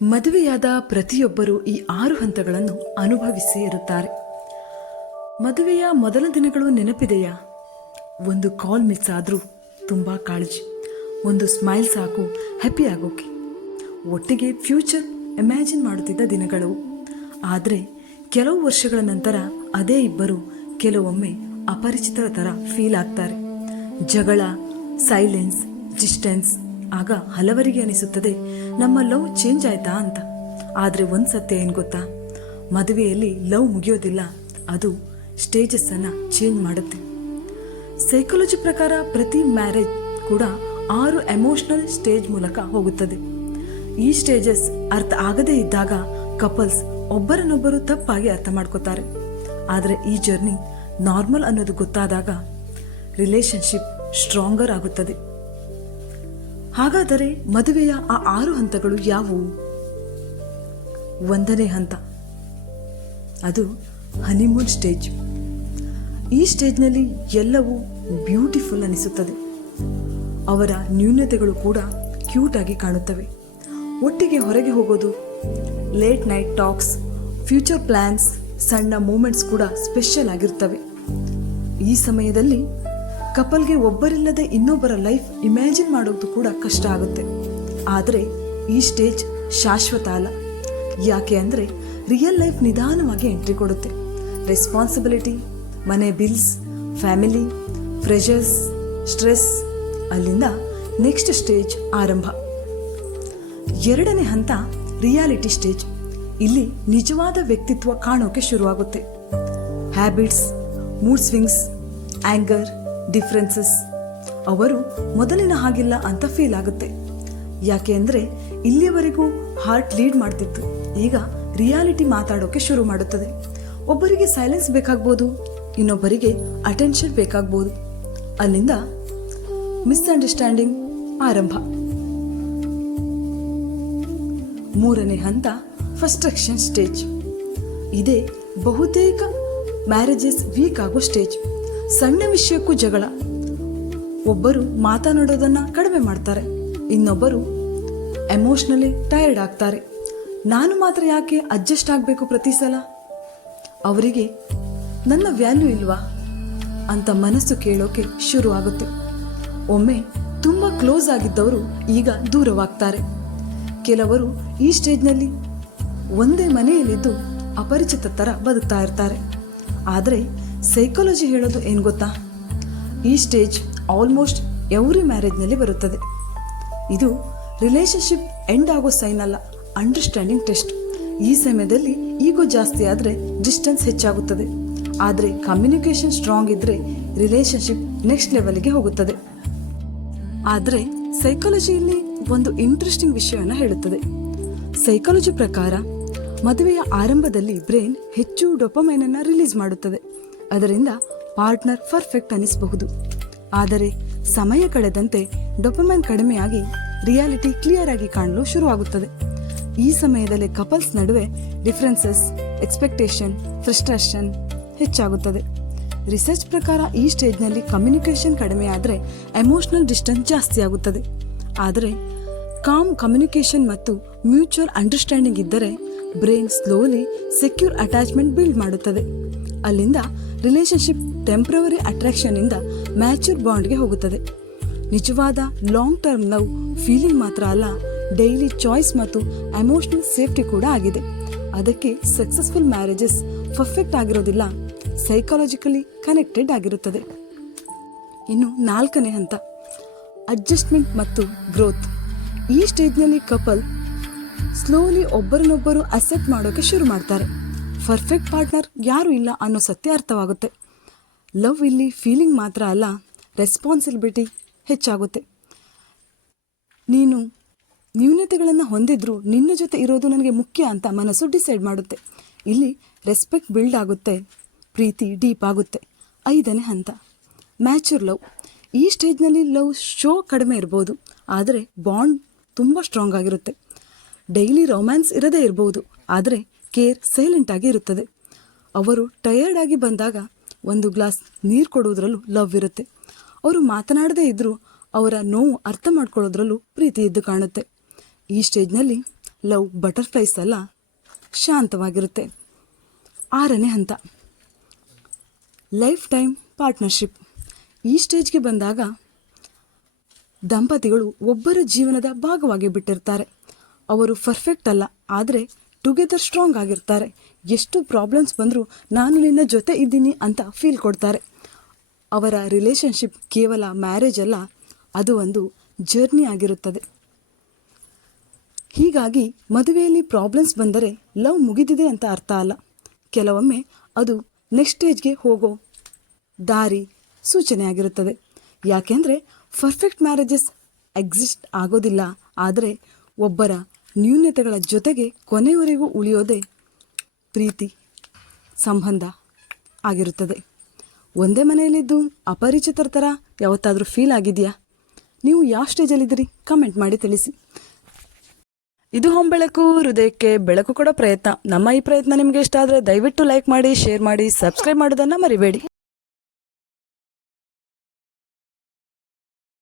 ಮದುವೆಯಾದ ಪ್ರತಿಯೊಬ್ಬರೂ ಈ 6 ಹಂತಗಳನ್ನು ಅನುಭವಿಸೇ ಇರುತ್ತಾರೆ. ಮದುವೆಯ ಮೊದಲ ದಿನಗಳು ನೆನಪಿದೆಯಾ? ಒಂದು ಕಾಲ್ ಮಿಸ್ ಆದರೂ ತುಂಬ ಕಾಳಜಿ, ಒಂದು ಸ್ಮೈಲ್ ಸಾಕು ಹ್ಯಾಪಿ ಆಗೋಕೆ. ಒಟ್ಟಿಗೆ ಫ್ಯೂಚರ್ ಇಮ್ಯಾಜಿನ್ ಮಾಡುತ್ತಿದ್ದ ದಿನಗಳು. ಆದರೆ ಕೆಲವು ವರ್ಷಗಳ ನಂತರ ಅದೇ ಇಬ್ಬರು ಕೆಲವೊಮ್ಮೆ ಅಪರಿಚಿತರ ಥರ ಫೀಲ್ ಆಗ್ತಾರೆ. ಜಗಳ, ಸೈಲೆನ್ಸ್, ಡಿಸ್ಟೆನ್ಸ್. ಆಗ ಹಲವರಿಗೆ ಅನಿಸುತ್ತದೆ ನಮ್ಮ ಲವ್ ಚೇಂಜ್ ಆಯ್ತಾ ಅಂತ. ಆದರೆ ಒಂದು ಸತ್ಯ ಏನು ಗೊತ್ತಾ? ಮದುವೆಯಲ್ಲಿ ಲವ್ ಮುಗಿಯೋದಿಲ್ಲ, ಅದು ಸ್ಟೇಜಸ್ ಅನ್ನ ಚೇಂಜ್ ಮಾಡುತ್ತೆ. ಸೈಕಾಲಜಿ ಪ್ರಕಾರ ಪ್ರತಿ ಮ್ಯಾರೇಜ್ ಕೂಡ 6 ಎಮೋಷನಲ್ ಸ್ಟೇಜ್ ಮೂಲಕ ಹೋಗುತ್ತದೆ. ಈ ಸ್ಟೇಜಸ್ ಅರ್ಥ ಆಗದೇ ಇದ್ದಾಗ ಕಪಲ್ಸ್ ಒಬ್ಬರನ್ನೊಬ್ಬರು ತಪ್ಪಾಗಿ ಅರ್ಥ ಮಾಡ್ಕೋತಾರೆ. ಆದರೆ ಈ ಜರ್ನಿ ನಾರ್ಮಲ್ ಅನ್ನೋದು ಗೊತ್ತಾದಾಗ ರಿಲೇಶನ್ಶಿಪ್ ಸ್ಟ್ರಾಂಗರ್ ಆಗುತ್ತದೆ. ಹಾಗಾದರೆ ಮದುವೆಯ ಆ 6 ಹಂತಗಳು ಯಾವುವು? 1ನೇ ಹಂತ, ಅದು ಹನಿಮೂನ್ ಸ್ಟೇಜ್. ಈ ಸ್ಟೇಜ್ನಲ್ಲಿ ಎಲ್ಲವೂ ಬ್ಯೂಟಿಫುಲ್ ಅನಿಸುತ್ತದೆ. ಅವರ ನ್ಯೂನತೆಗಳು ಕೂಡ ಕ್ಯೂಟ್ ಆಗಿ ಕಾಣುತ್ತವೆ. ಒಟ್ಟಿಗೆ ಹೊರಗೆ ಹೋಗೋದು, late night talks, future plans, ಸಣ್ಣ ಮೂಮೆಂಟ್ಸ್ ಕೂಡ ಸ್ಪೆಷಲ್ ಆಗಿರ್ತವೆ. ಈ ಸಮಯದಲ್ಲಿ ಕಪಲ್ಗೆ ಒಬ್ಬರಿಲ್ಲದೆ ಇನ್ನೊಬ್ಬರ ಲೈಫ್ ಇಮ್ಯಾಜಿನ್ ಮಾಡೋದು ಕೂಡ ಕಷ್ಟ ಆಗುತ್ತೆ. ಆದರೆ ಈ ಸ್ಟೇಜ್ ಶಾಶ್ವತ ಅಲ್ಲ. ಯಾಕೆ ಅಂದರೆ ರಿಯಲ್ ಲೈಫ್ ನಿಧಾನವಾಗಿ ಎಂಟ್ರಿ ಕೊಡುತ್ತೆ. ರೆಸ್ಪಾನ್ಸಿಬಿಲಿಟಿ, ಮನೆ ಬಿಲ್ಸ್, ಫ್ಯಾಮಿಲಿ, ಪ್ರೆಷರ್ಸ್, ಸ್ಟ್ರೆಸ್. ಅಲ್ಲಿಂದ ನೆಕ್ಸ್ಟ್ ಸ್ಟೇಜ್ ಆರಂಭ. 2ನೇ ಹಂತ ರಿಯಾಲಿಟಿ ಸ್ಟೇಜ್. ಇಲ್ಲಿ ನಿಜವಾದ ವ್ಯಕ್ತಿತ್ವ ಕಾಣೋಕೆ ಶುರುವಾಗುತ್ತೆ. Habits, mood swings, anger, differences. ಅವರು ಮೊದಲಿನ ಹಾಗಿಲ್ಲ ಅಂತ ಫೀಲ್ ಆಗುತ್ತೆ. ಯಾಕೆ ಅಂದರೆ ಇಲ್ಲಿಯವರೆಗೂ ಹಾರ್ಟ್ ಲೀಡ್ ಮಾಡ್ತಿತ್ತು, ಈಗ ರಿಯಾಲಿಟಿ ಮಾತಾಡೋಕೆ ಶುರು ಮಾಡುತ್ತದೆ. ಒಬ್ಬರಿಗೆ ಸೈಲೆನ್ಸ್ ಬೇಕಾಗ್ಬೋದು, ಇನ್ನೊಬ್ಬರಿಗೆ ಅಟೆನ್ಷನ್ ಬೇಕಾಗ್ಬೋದು. ಅಲ್ಲಿಂದ ಮಿಸ್ಅಂಡರ್ಸ್ಟ್ಯಾಂಡಿಂಗ್ ಆರಂಭ. 3ನೇ ಹಂತ ಫ್ರಸ್ಟ್ರೇಷನ್ ಸ್ಟೇಜ್. ಇದೇ ಬಹುತೇಕ ಮ್ಯಾರೇಜಸ್ ವೀಕ್ ಆಗೋ ಸ್ಟೇಜ್. ಸಣ್ಣ ವಿಷಯಕ್ಕೂ ಜಗಳ. ಒಬ್ಬರು ಮಾತನಾಡೋದನ್ನ ಕಡಿಮೆ ಮಾಡ್ತಾರೆ, ಇನ್ನೊಬ್ಬರು ಎಮೋಷ್ನಲಿ ಟಯರ್ಡ್ ಆಗ್ತಾರೆ. ನಾನು ಮಾತ್ರ ಯಾಕೆ ಅಡ್ಜಸ್ಟ್ ಆಗಬೇಕು ಪ್ರತಿ ಸಲ? ಅವರಿಗೆ ನನ್ನ ವ್ಯಾಲ್ಯೂ ಇಲ್ವಾ ಅಂತ ಮನಸ್ಸು ಕೇಳೋಕೆ ಶುರು ಆಗುತ್ತೆ. ಒಮ್ಮೆ ತುಂಬ ಕ್ಲೋಸ್ ಆಗಿದ್ದವರು ಈಗ ದೂರವಾಗ್ತಾರೆ. ಕೆಲವರು ಈ ಸ್ಟೇಜ್ನಲ್ಲಿ ಒಂದೇ ಮನೆಯಲ್ಲಿದ್ದು ಅಪರಿಚಿತ ಥರ ಬದುಕ್ತಾ ಇರ್ತಾರೆ. ಆದರೆ ಸೈಕಾಲಜಿ ಹೇಳೋದು ಏನು ಗೊತ್ತಾ? ಈ ಸ್ಟೇಜ್ ಆಲ್ಮೋಸ್ಟ್ ಎವ್ರಿ ಮ್ಯಾರೇಜ್ನಲ್ಲಿ ಬರುತ್ತದೆ. ಇದು ರಿಲೇಶನ್ಶಿಪ್ ಎಂಡ್ ಆಗೋ ಸೈನ್ ಅಲ್ಲ, ಅಂಡರ್ಸ್ಟ್ಯಾಂಡಿಂಗ್ ಟೆಸ್ಟ್. ಈ ಸಮಯದಲ್ಲಿ ಈಗೋ ಜಾಸ್ತಿ ಆದರೆ ಡಿಸ್ಟೆನ್ಸ್ ಹೆಚ್ಚಾಗುತ್ತದೆ. ಆದರೆ ಕಮ್ಯುನಿಕೇಶನ್ ಸ್ಟ್ರಾಂಗ್ ಇದ್ದರೆ ರಿಲೇಶನ್ಶಿಪ್ ನೆಕ್ಸ್ಟ್ ಲೆವೆಲ್ಗೆ ಹೋಗುತ್ತದೆ. ಆದರೆ ಸೈಕಾಲಜಿಯಲ್ಲಿ ಒಂದು ಇಂಟ್ರೆಸ್ಟಿಂಗ್ ವಿಷಯವನ್ನು ಹೇಳುತ್ತದೆ. ಸೈಕಾಲಜಿ ಪ್ರಕಾರ ಮದುವೆಯ ಆರಂಭದಲ್ಲಿ ಬ್ರೈನ್ ಹೆಚ್ಚು ಡೊಪಮೈನ್ ಅನ್ನು ರಿಲೀಸ್ ಮಾಡುತ್ತದೆ. ಅದರಿಂದ ಪಾರ್ಟ್ನರ್ ಪರ್ಫೆಕ್ಟ್ ಅನಿಸಬಹುದು. ಆದರೆ ಸಮಯ ಕಳೆದಂತೆ ಡೊಪಮೈನ್ ಕಡಿಮೆಯಾಗಿ ರಿಯಾಲಿಟಿ ಕ್ಲಿಯರ್ ಆಗಿ ಕಾಣಲು ಶುರುವಾಗುತ್ತದೆ. ಈ ಸಮಯದಲ್ಲಿ ಕಪಲ್ಸ್ ನಡುವೆ ಡಿಫರೆನ್ಸಸ್, ಎಕ್ಸ್ಪೆಕ್ಟೇಷನ್, ಫ್ರಸ್ಟ್ರೇಷನ್ ಹೆಚ್ಚಾಗುತ್ತದೆ. ರಿಸರ್ಚ್ ಪ್ರಕಾರ ಈ ಸ್ಟೇಜ್ನಲ್ಲಿ ಕಮ್ಯುನಿಕೇಶನ್ ಕಡಿಮೆ ಆದರೆ ಎಮೋಷನಲ್ ಡಿಸ್ಟೆನ್ಸ್ ಜಾಸ್ತಿ ಆಗುತ್ತದೆ. ಆದರೆ ಕಾಮ್ ಕಮ್ಯುನಿಕೇಶನ್ ಮತ್ತು ಮ್ಯೂಚುವಲ್ ಅಂಡರ್ಸ್ಟ್ಯಾಂಡಿಂಗ್ ಇದ್ದರೆ brain slowly secure attachment build ಮಾಡುತ್ತದೆ. ಅಲ್ಲಿಂದ ರಿಲೇಶನ್ಶಿಪ್ ಟೆಂಪ್ರವರಿ ಅಟ್ರಾಕ್ಷನ್ ಇಂದ ಮ್ಯಾಚ್ಯೂರ್ ಬಾಂಡ್ಗೆ ಹೋಗುತ್ತದೆ. ನಿಜವಾದ ಲಾಂಗ್ ಟರ್ಮ್ ಲವ್ ಫೀಲಿಂಗ್ ಮಾತ್ರ ಅಲ್ಲ, ಡೈಲಿ ಚಾಯ್ಸ್ ಮತ್ತು ಎಮೋಷನಲ್ ಸೇಫ್ಟಿ ಕೂಡ ಆಗಿದೆ. ಅದಕ್ಕೆ ಸಕ್ಸಸ್ಫುಲ್ ಮ್ಯಾರೇಜಸ್ ಪರ್ಫೆಕ್ಟ್ ಆಗಿರೋದಿಲ್ಲ, ಸೈಕಾಲಜಿಕಲಿ ಕನೆಕ್ಟೆಡ್ ಆಗಿರುತ್ತದೆ. ಇನ್ನು 4ನೇ ಹಂತ ಅಡ್ಜಸ್ಟ್ಮೆಂಟ್ ಮತ್ತು ಗ್ರೋತ್. ಈ ಸ್ಟೇಜ್ನಲ್ಲಿ ಕಪಲ್ ಸ್ಲೋಲಿ ಒಬ್ಬರನ್ನೊಬ್ಬರು ಅಕ್ಸೆಪ್ಟ್ ಮಾಡೋಕೆ ಶುರು ಮಾಡ್ತಾರೆ. ಪರ್ಫೆಕ್ಟ್ ಪಾರ್ಟ್ನರ್ ಯಾರು ಇಲ್ಲ ಅನ್ನೋ ಸತ್ಯ ಅರ್ಥವಾಗುತ್ತೆ. ಲವ್ ಇಲ್ಲಿ ಫೀಲಿಂಗ್ ಮಾತ್ರ ಅಲ್ಲ, ರೆಸ್ಪಾನ್ಸಿಬಿಲಿಟಿ ಹೆಚ್ಚಾಗುತ್ತೆ. ನೀನು ನ್ಯೂನತೆಗಳನ್ನು ಹೊಂದಿದ್ರು ನಿನ್ನ ಜೊತೆ ಇರೋದು ನನಗೆ ಮುಖ್ಯ ಅಂತ ಮನಸ್ಸು ಡಿಸೈಡ್ ಮಾಡುತ್ತೆ. ಇಲ್ಲಿ ರೆಸ್ಪೆಕ್ಟ್ ಬಿಲ್ಡ್ ಆಗುತ್ತೆ, ಪ್ರೀತಿ ಡೀಪ್ ಆಗುತ್ತೆ. 5ನೇ ಹಂತ ಮ್ಯಾಚೂರ್ ಲವ್. ಈ ಸ್ಟೇಜ್ನಲ್ಲಿ ಲವ್ ಶೋ ಕಡಿಮೆ ಇರ್ಬೋದು, ಆದರೆ ಬಾಂಡ್ ತುಂಬ ಸ್ಟ್ರಾಂಗ್ ಆಗಿರುತ್ತೆ. ಡೈಲಿ ರೊಮ್ಯಾನ್ಸ್ ಇರದೇ ಇರಬಹುದು, ಆದರೆ ಕೇರ್ ಸೈಲೆಂಟ್ ಆಗಿ ಇರುತ್ತದೆ. ಅವರು ಟಯರ್ಡ್ ಆಗಿ ಬಂದಾಗ ಒಂದು ಗ್ಲಾಸ್ ನೀರು ಕೊಡುವುದರಲ್ಲೂ ಲವ್ ಇರುತ್ತೆ. ಅವರು ಮಾತನಾಡದೇ ಇದ್ದರೂ ಅವರ ನೋವು ಅರ್ಥ ಮಾಡ್ಕೊಳ್ಳೋದ್ರಲ್ಲೂ ಪ್ರೀತಿ ಇದ್ದು ಕಾಣುತ್ತೆ. ಈ ಸ್ಟೇಜ್ನಲ್ಲಿ ಲವ್ ಬಟರ್ಫ್ಲೈಸ್ ಅಲ್ಲ, ಶಾಂತವಾಗಿರುತ್ತೆ. 6ನೇ ಹಂತ ಲೈಫ್ ಟೈಮ್ ಪಾರ್ಟ್ನರ್ಶಿಪ್. ಈ ಸ್ಟೇಜ್ಗೆ ಬಂದಾಗ ದಂಪತಿಗಳು ಒಬ್ಬರ ಜೀವನದ ಭಾಗವಾಗಿ ಬಿಟ್ಟಿರ್ತಾರೆ. ಅವರು ಪರ್ಫೆಕ್ಟ್ ಅಲ್ಲ, ಆದರೆ ಟುಗೆದರ್ ಸ್ಟ್ರಾಂಗ್ ಆಗಿರ್ತಾರೆ. ಎಷ್ಟು ಪ್ರಾಬ್ಲಮ್ಸ್ ಬಂದರೂ ನಾನು ನಿನ್ನ ಜೊತೆ ಇದ್ದೀನಿ ಅಂತ ಫೀಲ್ ಕೊಡ್ತಾರೆ. ಅವರ ರಿಲೇಷನ್ಶಿಪ್ ಕೇವಲ ಮ್ಯಾರೇಜ್ ಅಲ್ಲ, ಅದು ಒಂದು ಜರ್ನಿ ಆಗಿರುತ್ತದೆ. ಹೀಗಾಗಿ ಮದುವೆಯಲ್ಲಿ ಪ್ರಾಬ್ಲಮ್ಸ್ ಬಂದರೆ ಲವ್ ಮುಗಿದಿದೆ ಅಂತ ಅರ್ಥ ಅಲ್ಲ. ಕೆಲವೊಮ್ಮೆ ಅದು ನೆಕ್ಸ್ಟ್ ಸ್ಟೇಜ್ಗೆ ಹೋಗೋ ದಾರಿ ಸೂಚನೆ ಆಗಿರುತ್ತದೆ. ಯಾಕೆಂದರೆ ಪರ್ಫೆಕ್ಟ್ ಮ್ಯಾರೇಜಸ್ ಎಕ್ಸಿಸ್ಟ್ ಆಗೋದಿಲ್ಲ, ಆದರೆ ಒಬ್ಬರ ನ್ಯೂನತೆಗಳ ಜೊತೆಗೆ ಕೊನೆಯವರೆಗೂ ಉಳಿಯೋದೇ ಪ್ರೀತಿ ಸಂಬಂಧ ಆಗಿರುತ್ತದೆ. ಒಂದೇ ಮನೆಯಲ್ಲಿದ್ದು ಅಪರಿಚಿತರ ಥರ ಯಾವತ್ತಾದರೂ ಫೀಲ್ ಆಗಿದೆಯಾ? ನೀವು ಯಾವ ಸ್ಟೇಜಲ್ಲಿದ್ದೀರಿ ಕಮೆಂಟ್ ಮಾಡಿ ತಿಳಿಸಿ. ಇದು ಹೊಂಬೆಳಕು, ಹೃದಯಕ್ಕೆ ಬೆಳಕು ಕೊಡೋ ಪ್ರಯತ್ನ. ನಮ್ಮ ಈ ಪ್ರಯತ್ನ ನಿಮಗೆ ಇಷ್ಟ ಆದರೆ ದಯವಿಟ್ಟು ಲೈಕ್ ಮಾಡಿ, ಶೇರ್ ಮಾಡಿ, ಸಬ್ಸ್ಕ್ರೈಬ್ ಮಾಡೋದನ್ನು ಮರಿಬೇಡಿ.